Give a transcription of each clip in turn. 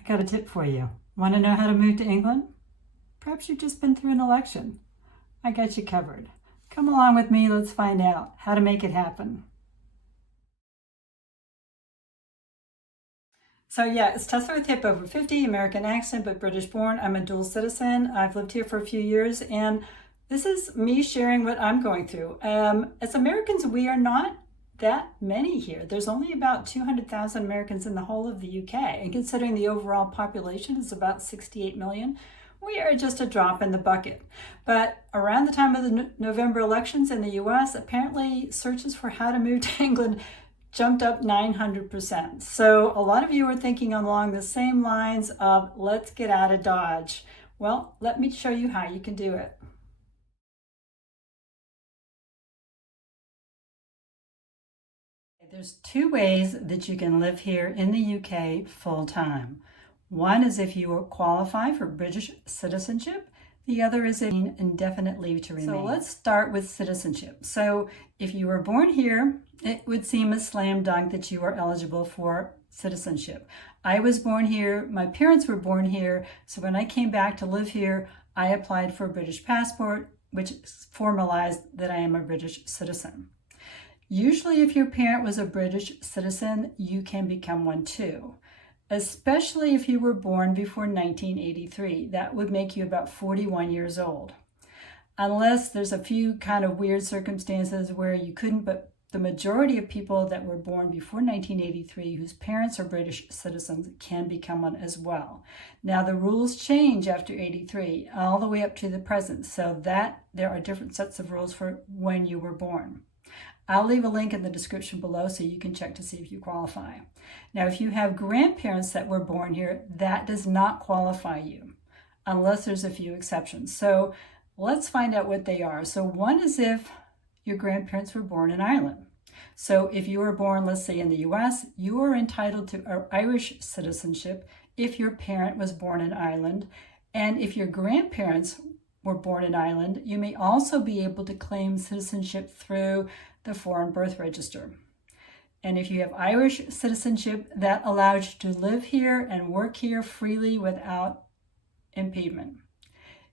I got a tip for you. Want to know how to move to England? Perhaps you've just been through an election. I got you covered. Come along with me, let's find out how to make it happen. So yeah, it's Tessa with hip over 50, American accent, but British born. I'm a dual citizen. I've lived here for a few years, and this is me sharing what I'm going through. As Americans, we are not that many here. There's only about 200,000 Americans in the whole of the UK, and considering the overall population is about 68 million, we are just a drop in the bucket. But around the time of the November elections in the US, apparently searches for how to move to England jumped up 900%. So a lot of you are thinking along the same lines of, let's get out of Dodge. Well, let me show you how you can do it. There's two ways that you can live here in the UK full time. One is if you qualify for British citizenship. The other is indefinite leave to remain. So let's start with citizenship. So if you were born here, it would seem a slam dunk that you are eligible for citizenship. I was born here, my parents were born here, so when I came back to live here, I applied for a British passport, which formalized that I am a British citizen. Usually if your parent was a British citizen, you can become one too, especially if you were born before 1983. That would make you about 41 years old. Unless there's a few kind of weird circumstances where you couldn't, but the majority of people that were born before 1983 whose parents are British citizens can become one as well. Now the rules change after 83 all the way up to the present, so that there are different sets of rules for when you were born. I'll leave a link in the description below so you can check to see if you qualify. Now, if you have grandparents that were born here, that does not qualify you, unless there's a few exceptions. So let's find out what they are. So one is if your grandparents were born in Ireland. So if you were born, let's say in the US, you are entitled to Irish citizenship if your parent was born in Ireland. And if your grandparents were born in Ireland, you may also be able to claim citizenship through the Foreign Birth Register. And if you have Irish citizenship, that allows you to live here and work here freely without impediment.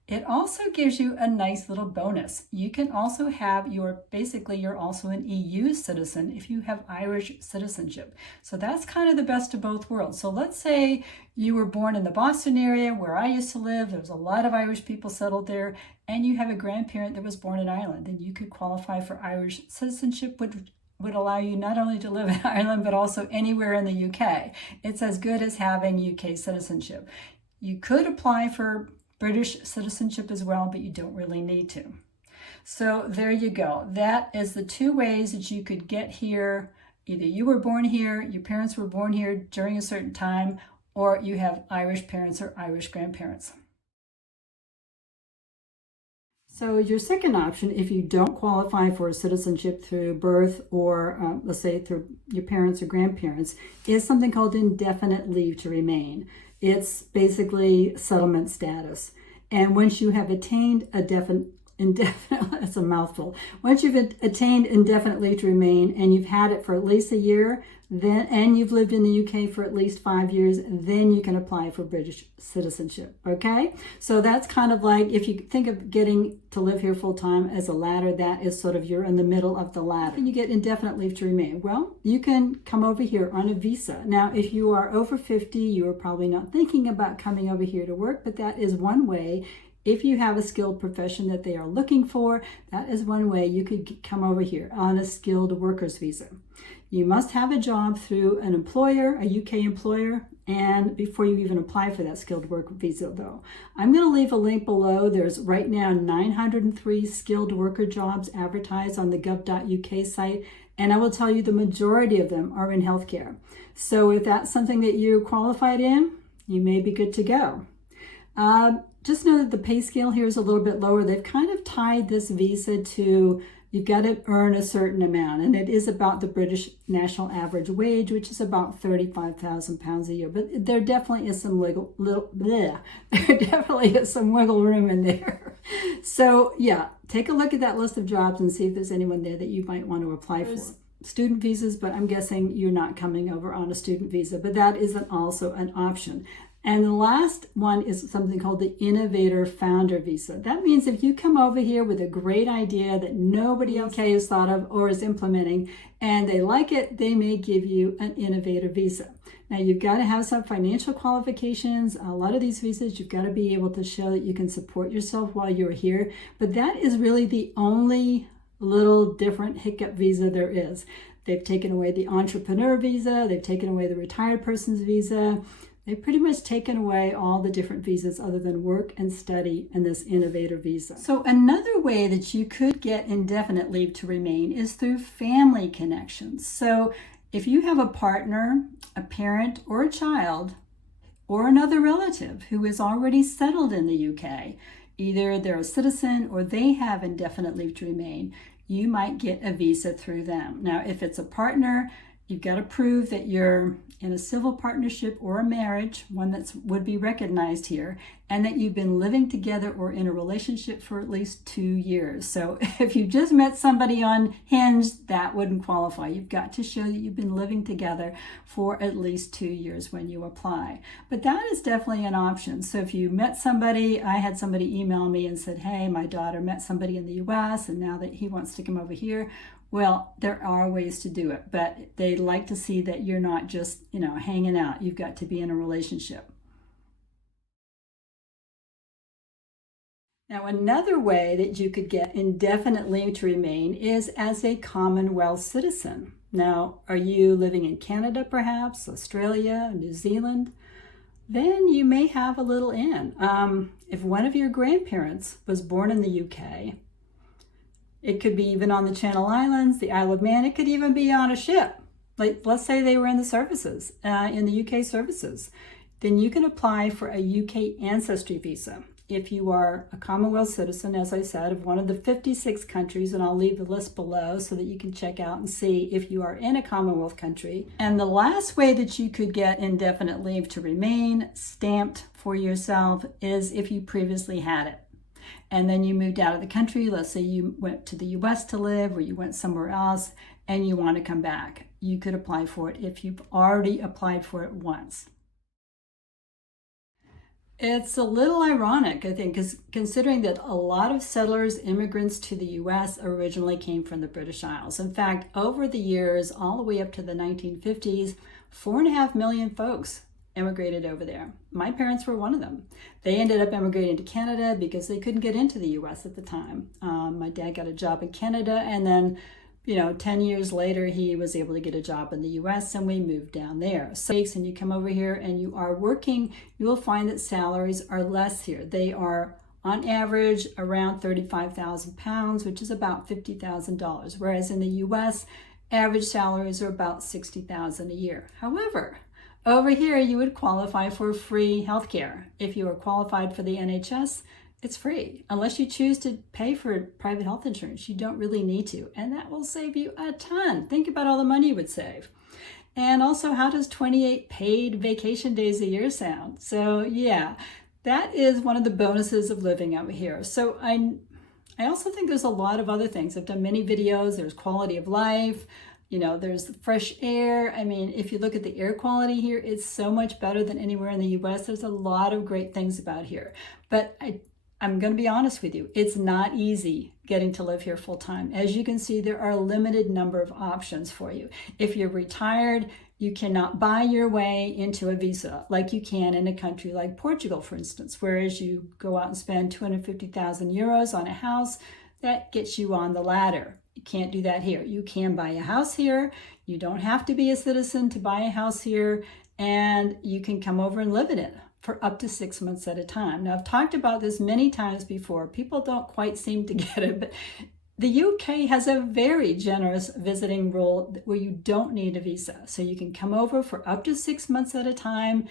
It also gives you a nice little bonus. You can also have you're also an EU citizen if you have Irish citizenship. So that's kind of the best of both worlds. So let's say you were born in the Boston area where I used to live. There was a lot of Irish people settled there, and you have a grandparent that was born in Ireland, and you could qualify for Irish citizenship, which would allow you not only to live in Ireland, but also anywhere in the UK. It's as good as having UK citizenship. You could apply for British citizenship as well, but you don't really need to. So there you go. That is the two ways that you could get here. Either you were born here, your parents were born here during a certain time, or you have Irish parents or Irish grandparents. So your second option, if you don't qualify for citizenship through birth or let's say through your parents or grandparents, is something called indefinite leave to remain. It's basically settlement status. And once you have attained that's a mouthful. Once you've attained indefinite leave to remain and you've had it for at least a year, and you've lived in the UK for at least 5 years, then you can apply for British citizenship, okay? So that's kind of like, if you think of getting to live here full time as a ladder, that is sort of, you're in the middle of the ladder. And you get indefinite leave to remain. Well, you can come over here on a visa. Now, if you are over 50, you are probably not thinking about coming over here to work, but that is one way. If you have a skilled profession that they are looking for, that is one way you could come over here on a skilled workers visa. You must have a job through an employer, a UK employer, and before you even apply for that skilled worker visa though. I'm going to leave a link below. There's right now 903 skilled worker jobs advertised on the gov.uk site, and I will tell you the majority of them are in healthcare. So if that's something that you're qualified in, you may be good to go. Just know that the pay scale here is a little bit lower. They've kind of tied this visa to, you've got to earn a certain amount, and it is about the British national average wage, which is about £35,000 a year. But there definitely is some wiggle room in there. So yeah, take a look at that list of jobs and see if there's anyone there that you might want to apply for. Student visas, but I'm guessing you're not coming over on a student visa, but that isn't also an option. And the last one is something called the Innovator Founder Visa. That means if you come over here with a great idea that nobody else has thought of or is implementing, and they like it, they may give you an Innovator Visa. Now, you've got to have some financial qualifications. A lot of these visas, you've got to be able to show that you can support yourself while you're here. But that is really the only little different hiccup visa there is. They've taken away the entrepreneur visa. They've taken away the retired person's visa. They've pretty much taken away all the different visas other than work and study and this innovator visa. So another way that you could get indefinite leave to remain is through family connections. So if you have a partner, a parent, or a child, or another relative who is already settled in the UK, either they're a citizen or they have indefinite leave to remain, you might get a visa through them. Now, if it's a partner, you've got to prove that you're in a civil partnership or a marriage, one that would be recognized here, and that you've been living together or in a relationship for at least 2 years. So if you just met somebody on Hinge, that wouldn't qualify. You've got to show that you've been living together for at least 2 years when you apply. But that is definitely an option. So if you met somebody, I had somebody email me and said, hey, my daughter met somebody in the US and now that he wants to come over here. Well, there are ways to do it, but they like to see that you're not just, hanging out. You've got to be in a relationship. Now, another way that you could get indefinite leave to remain is as a Commonwealth citizen. Now, are you living in Canada, perhaps, Australia, New Zealand? Then you may have a little in. If one of your grandparents was born in the UK, it could be even on the Channel Islands, the Isle of Man. It could even be on a ship. Like, let's say they were in the services, in the UK services. Then you can apply for a UK ancestry visa. If you are a Commonwealth citizen, as I said, of one of the 56 countries, and I'll leave the list below so that you can check out and see if you are in a Commonwealth country. And the last way that you could get indefinite leave to remain stamped for yourself is if you previously had it. And then you moved out of the country. Let's say you went to the US to live or you went somewhere else and you want to come back. You could apply for it if you've already applied for it once. It's a little ironic, I think, because considering that a lot of settlers, immigrants to the US originally came from the British Isles. In fact, over the years, all the way up to the 1950s, 4.5 million folks immigrated over there. My parents were one of them. They ended up immigrating to Canada because they couldn't get into the US at the time. My dad got a job in Canada, and then 10 years later, he was able to get a job in the US and we moved down there. So, and you come over here and you are working, you will find that salaries are less here. They are on average around 35,000 pounds, which is about $50,000. Whereas in the US, average salaries are about 60,000 a year. However, over here, you would qualify for free healthcare. If you are qualified for the NHS, it's free. Unless you choose to pay for private health insurance, you don't really need to. And that will save you a ton. Think about all the money you would save. And also, how does 28 paid vacation days a year sound? So yeah, that is one of the bonuses of living out here. So I also think there's a lot of other things. I've done many videos. There's quality of life. There's fresh air. I mean, if you look at the air quality here, it's so much better than anywhere in the US. There's a lot of great things about here. But I'm going to be honest with you, it's not easy getting to live here full time. As you can see, there are a limited number of options for you. If you're retired, you cannot buy your way into a visa like you can in a country like Portugal, for instance, whereas you go out and spend 250,000 euros on a house, that gets you on the ladder. You can't do that here. You can buy a house here. You don't have to be a citizen to buy a house here, and you can come over and live in it for up to 6 months at a time. Now, I've talked about this many times before. People don't quite seem to get it, but the UK has a very generous visiting rule where you don't need a visa. So you can come over for up to 6 months at a time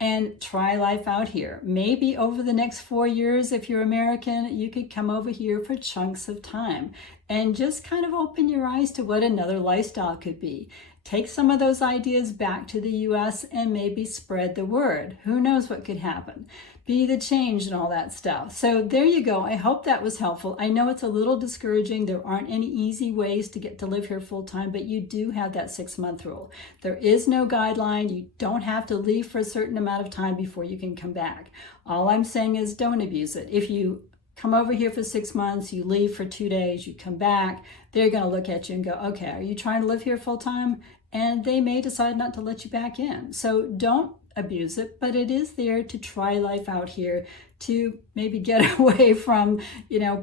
and try life out here. Maybe over the next 4 years, if you're American, you could come over here for chunks of time and just kind of open your eyes to what another lifestyle could be. take some of those ideas back to the US and maybe spread the word. Who knows what could happen? Be the change and all that stuff. So there you go. I hope that was helpful. I know it's a little discouraging. There aren't any easy ways to get to live here full time, but you do have that 6-month rule. There is no guideline. You don't have to leave for a certain amount of time before you can come back. All I'm saying is don't abuse it. If you come over here for 6 months, you leave for 2 days, you come back, they're going to look at you and go, okay, are you trying to live here full time? And they may decide not to let you back in. So don't abuse it, but it is there to try life out here, to maybe get away from,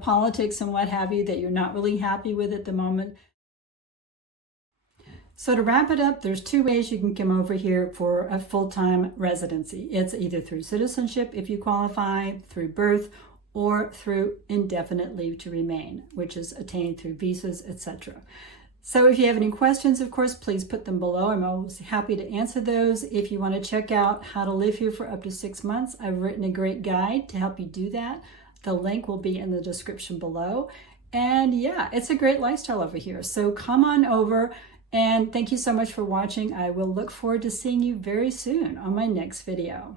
politics and what have you that you're not really happy with at the moment. So to wrap it up, there's 2 ways you can come over here for a full-time residency. It's either through citizenship if you qualify, through birth, or through indefinite leave to remain, which is attained through visas, etc. So if you have any questions, of course, please put them below. I'm always happy to answer those. If you want to check out how to live here for up to 6 months, I've written a great guide to help you do that. The link will be in the description below. And yeah, it's a great lifestyle over here. So come on over, and thank you so much for watching. I will look forward to seeing you very soon on my next video.